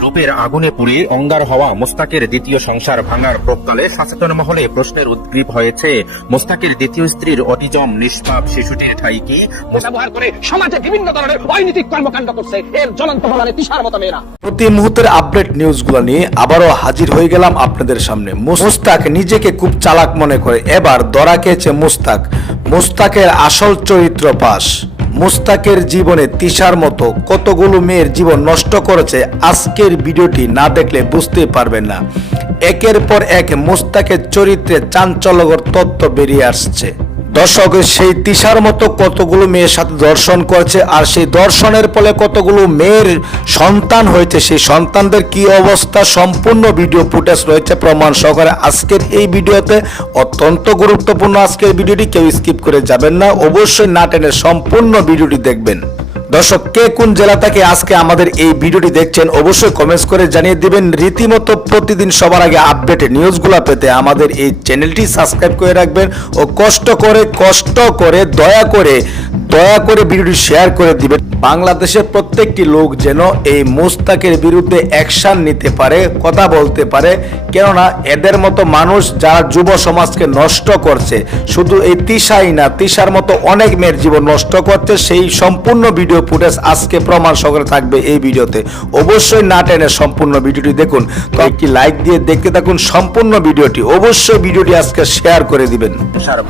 রূপের আগুনে পুড়ে অঙ্গার হওয়া মোস্তাকের দ্বিতীয় সংসার ভাঙার প্রকালে সচেতন মহলে প্রশ্নের উদ্গ্রীব হয়েছে। মোস্তাকের দ্বিতীয় স্ত্রীর অটিজম নিষ্পাপ শিশুটির ঠাই কি ব্যবহার করে সমাজে বিভিন্ন ধরনের অনৈতিক কর্মকাণ্ড করছে এর জ্বলন্ত প্রমাণে তিসার মতো মেয়েরা। প্রতি মুহূর্তের আপডেট নিউজগুলো নিয়ে আবারও হাজির হয়ে গেলাম আপনাদের সামনে। মোস্তাক নিজেকে খুব চালাক মনে করে। এবার ধরা খেয়েছে মোস্তাক। মোস্তাকের আসল চরিত্র পাশ। মুস্তাকের জীবনে তিশার মতো কতগুলো মেয়ের জীবন নষ্ট করেছে আজকের ভিডিওটি না দেখলে বুঝতে পারবেন না। একের পর এক মুস্তাকের চরিত্রে চাঞ্চল্যকর তথ্য বেরিয়ে আসছে। দর্শক, সেই তিসার মতো কতগুলো মেয়ের সাথে দর্শন করেছে আর সেই দর্শনের ফলে কতগুলো মেয়ের সন্তান হয়েছে, সেই সন্তানদের কি অবস্থা? সম্পূর্ণ ভিডিও ফুটেজ রয়েছে প্রমাণ সহকারে। আজকের এই ভিডিওতে অত্যন্ত গুরুত্বপূর্ণ আজকের ভিডিওটি, কেউ স্কিপ করে যাবেন না। অবশ্যই না সম্পূর্ণ ভিডিওটি দেখবেন। দর্শক, কে কোন জেলা থেকে আজকে আমাদের এই ভিডিওটি দেখছেন অবশ্যই কমেন্টস করে জানিয়ে দিবেন। রীতিমতো প্রতিদিন সবার আগে আপডেট নিউজগুলো পেতে আমাদের এই চ্যানেলটি সাবস্ক্রাইব করে রাখবেন ও কষ্ট করে কষ্ট করে, দয়া করে দয়া করে ভিডিওটি শেয়ার করে দিবেন। বাংলাদেশের প্রত্যেকটি লোক যেন এই মোস্তাকের বিরুদ্ধে অ্যাকশন নিতে পারে, কথা বলতে পারে। কেননা, এদের মতো মানুষ যারা যুব সমাজকে নষ্ট করছে, শুধু এই তিশাই না, তিশার মতো অনেক মেয়ের জীবন নষ্ট করছে, সেই সম্পূর্ণ ভিডিও ফুটেজ আজকে প্রমাণ সহকারে থাকবে এই ভিডিওতে। অবশ্যই না টেনে সম্পূর্ণ ভিডিওটি দেখুন। তো একটি লাইক দিয়ে দেখতে থাকুন সম্পূর্ণ ভিডিওটি। অবশ্যই ভিডিওটি আজকে শেয়ার করে দিবেন।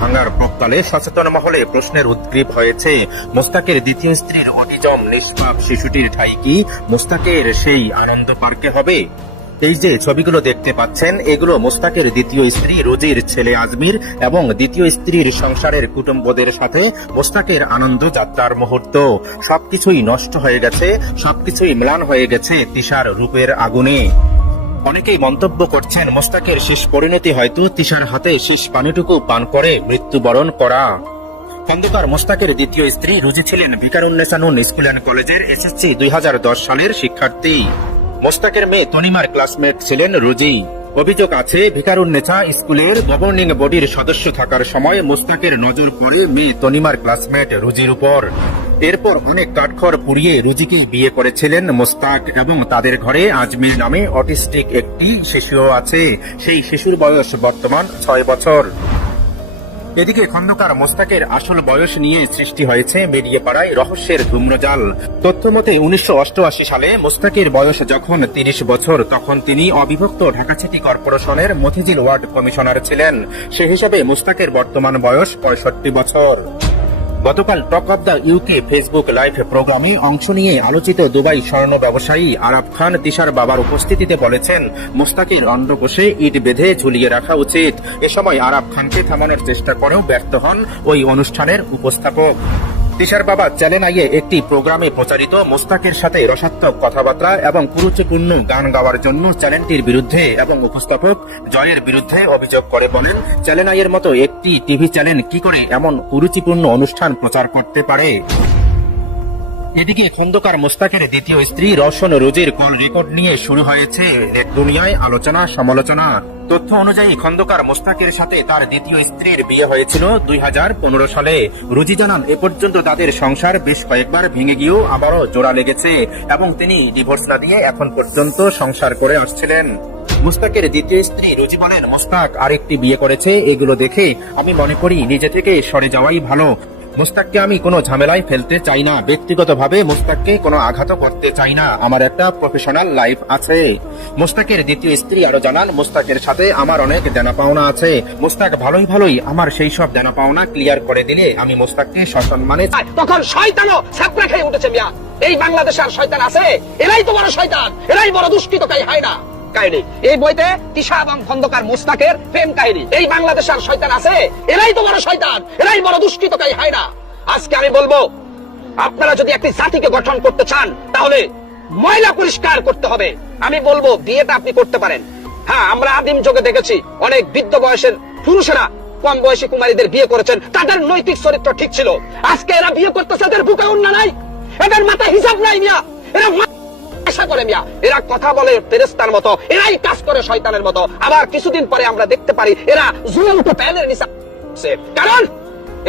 ভাঙার প্রকালে সচেতন মহলে প্রশ্নের উদ্গ্রীব হয়েছে, মোস্তাকের দ্বিতীয় স্ত্রীর অটিজম নিষ্পাপ শিশুটির ঠাই কি? মোস্তাকের সেই আনন্দ পার্কে হবে? এই যে ছবিগুলো দেখতে পাচ্ছেন, এগুলো মোস্তাকের দ্বিতীয় স্ত্রী রোজির ছেলে আজমির এবং দ্বিতীয় স্ত্রীর সংসারের কুটুম্বদের সাথে মোস্তাকের আনন্দ যাত্রার মুহূর্ত। সবকিছুই নষ্ট হয়ে গেছে, সবকিছুই ম্লান হয়ে গেছে তিশার রূপের আগুনে। অনেকেই মন্তব্য করছেন, মোস্তাকের শেষ পরিণতি হয়তো তিশার হাতে শেষ পানিটুকু পান করে মৃত্যুবরণ করা। খন্দকার মোস্তাকের দ্বিতীয় স্ত্রী রুজি ছিলেন ভিকারুন্নেসানুন স্কুল অ্যান্ড কলেজের এসএসসি দুই হাজার দশ সালের শিক্ষার্থী। মোস্তাকের মেয়ে তনিমার ক্লাসমেট ছিলেন রুজি। অভিযোগ আছে ভিকারুন্নেসা স্কুলের গভর্নিং বডির সদস্য থাকার সময় মোস্তাকের নজর পড়ে মেয়ে তনিমার ক্লাসমেট রুজির উপর। এরপর অনেক কাঠখড় পুড়িয়ে রুজিকে বিয়ে করেছিলেন মোস্তাক এবং তাদের ঘরে আজমির নামে অটিস্টিক একটি শিশুও আছে। সেই শিশুর বয়স বর্তমান ছয় বছর। এদিকে খন্দকার মোস্তাকের আসল বয়স নিয়ে সৃষ্টি হয়েছে বেরিয়ে পাড়ায় রহস্যের ধূম্রজাল। তথ্য মতে উনিশশো সালে মোস্তাকের বয়স যখন তিরিশ বছর, তখন তিনি অবিভক্ত ঢাকা সিটি কর্পোরেশনের মতিঝিল ওয়ার্ড কমিশনার ছিলেন। সে হিসাবে মোস্তাকের বর্তমান বয়স পঁয়ষট্টি বছর। গতকাল talk of the UK Facebook live প্রোগ্রামে অংশ নিয়ে আলোচিত দুবাই স্বর্ণ ব্যবসায়ী আরাব খান তিশার বাবার উপস্থিতিতে বলেছেন, মোস্তাকের অন্ডকোষে ইট বেঁধে ঝুলিয়ে রাখা উচিত। এ সময় আরাব খানকে থামানোর চেষ্টা করেও ব্যর্থ হন ওই অনুষ্ঠানের উপস্থাপক। তিশার বাবা চ্যানেল আইয়ে একটি প্রোগ্রামে প্রচারিত মোস্তাকের সাথে রসাত্মক কথাবার্তা এবং কুরুচিপূর্ণ গান গাওয়ার জন্য চ্যানেলটির বিরুদ্ধে এবং উপস্থাপক জয়ের বিরুদ্ধে অভিযোগ করে বলেন, চ্যানেল আইয়ের মতো একটি টিভি চ্যানেল কি করে এমন কুরুচিপূর্ণ অনুষ্ঠান প্রচার করতে পারে? এদিকে খন্দকার মোস্তাকের দ্বিতীয় স্ত্রী রওশন রোজের কল রেকর্ড নিয়ে শুরু হয়েছে নেট দুনিয়ায় আলোচনা, সমালোচনা। তথ্য অনুযায়ী খন্দকার মোস্তাকের সাথে তার দ্বিতীয় স্ত্রীর বিয়ে হয়েছিল দুই হাজার পনেরো সালে। রুজি জানান, এ পর্যন্ত তাদের সংসার বেশ কয়েকবার ভেঙে গিয়েও আবারও জোড়া লেগেছে এবং তিনি ডিভোর্স না দিয়ে এখন পর্যন্ত সংসার করে আসছিলেন। মুস্তাকের দ্বিতীয় স্ত্রী রুজি বলেন, মোস্তাক আরেকটি বিয়ে করেছে, এগুলো দেখে আমি মনে করি নিজে থেকে সরে যাওয়াই ভালো। মুস্তাককে আমি কোনো ঝামেলায় ফেলতে চাই না। ব্যক্তিগতভাবে মুস্তাককে কোনো আঘাত করতে চাই না। আমার একটা প্রফেশনাল লাইফ আছে। মুস্তাকের দ্বিতীয় স্ত্রী আরও জানান, মুস্তাকের সাথে আমার অনেক দেনা পাওনা আছে। মুস্তাক ভালোই ভালোই আমার সেই সব দেনা পাওনা ক্লিয়ার করে দিলে আমি মুস্তাককে সসম্মানে তখন শয়তানও ছাত্রা খেয়ে উঠেছে মিয়া। এই বাংলাদেশে আর শয়তান আছে? এরাই তো বড় শয়তান। এরাই বড় দুষ্কৃত কাই হয় না। কাহিনী। এই বইতে তিশা এবং খন্দকার মোস্তাকের প্রেম কাহিনী। এই বাংলাদেশে আর শয়তান আছে? এরাই তো বড় শয়তান। এরাই বড় দুষ্কৃত কাই হয় না? আজকে আমি বলব, আপনারা যদি একটি জাতিকে গঠন করতে চান, তাহলে ময়লা পরিষ্কার করতে হবে। আমি বলব, বিয়েটা আপনি করতে পারেন। হ্যাঁ আমরা আদিম যুগে দেখেছি, অনেক বৃদ্ধ বয়সের পুরুষেরা কম বয়সী কুমারীদের বিয়ে করেছেন। তাদের নৈতিক চরিত্র ঠিক ছিল। আজকে এরা বিয়ে করতেছে, এদের বুকে অন্য নাই। এদের মাথায় হিসাব নাই মিয়া। এরা আশা করে মিয়া, এরা কথা বলে ফেরেস্তার মতো, এরাই কাজ করে শয়তানের মতো। আবার কিছুদিন পরে আমরা দেখতে পারি, এরা জুয়ে উঠে প্যানের নিচে কারণ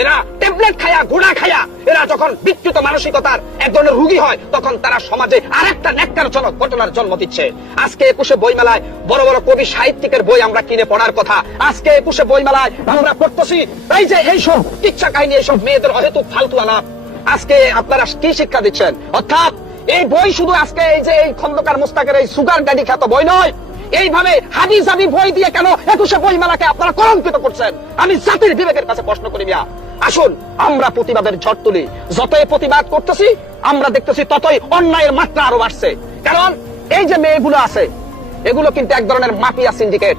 এরা ট্যাবলেট খায়া ঘোড়া খায়া, এরা যখন বিকৃত মানসিকতার এক ধরনের রুগী হয়, তখন তারা সমাজে আরেকটা ন্যাক্কারজনক ঘটনার জন্ম দিচ্ছে। আজকে একুশে বইমেলায় বড় বড় কবি সাহিত্যিকের বই আমরা কিনে পড়ার কথা। আজকে একুশে বইমেলায় আমরা পড়তেছি, এই যে এইসব কিচ্ছা কাহিনী, এইসব মেয়েদের অহেতুক ফালতু আলাপ আজকে আপনারা কি শিক্ষা দিচ্ছেন? অর্থাৎ এই বই শুধু আজকে এই যে এই খন্দকার মুস্তাকের এই সুগার ড্যাডি খ্যাত বই নয়। এইভাবে হাবি জাবি বই দিয়ে কেন একুশে বই মেলাকে আপনারা কলঙ্কিত করছেন? আমি জাতির বিবেকের কাছে প্রশ্ন করি মিয়া। আসুন, আমরা প্রতিবাদের ঝড় তুলি। যতই প্রতিবাদ করতেছি, আমরা দেখতেছি ততই অন্যায়ের মাত্রা আরও বাড়ছে। কারণ এই যে মেয়েগুলো আছে, এগুলো কিন্তু এক ধরনের মাফিয়া সিন্ডিকেট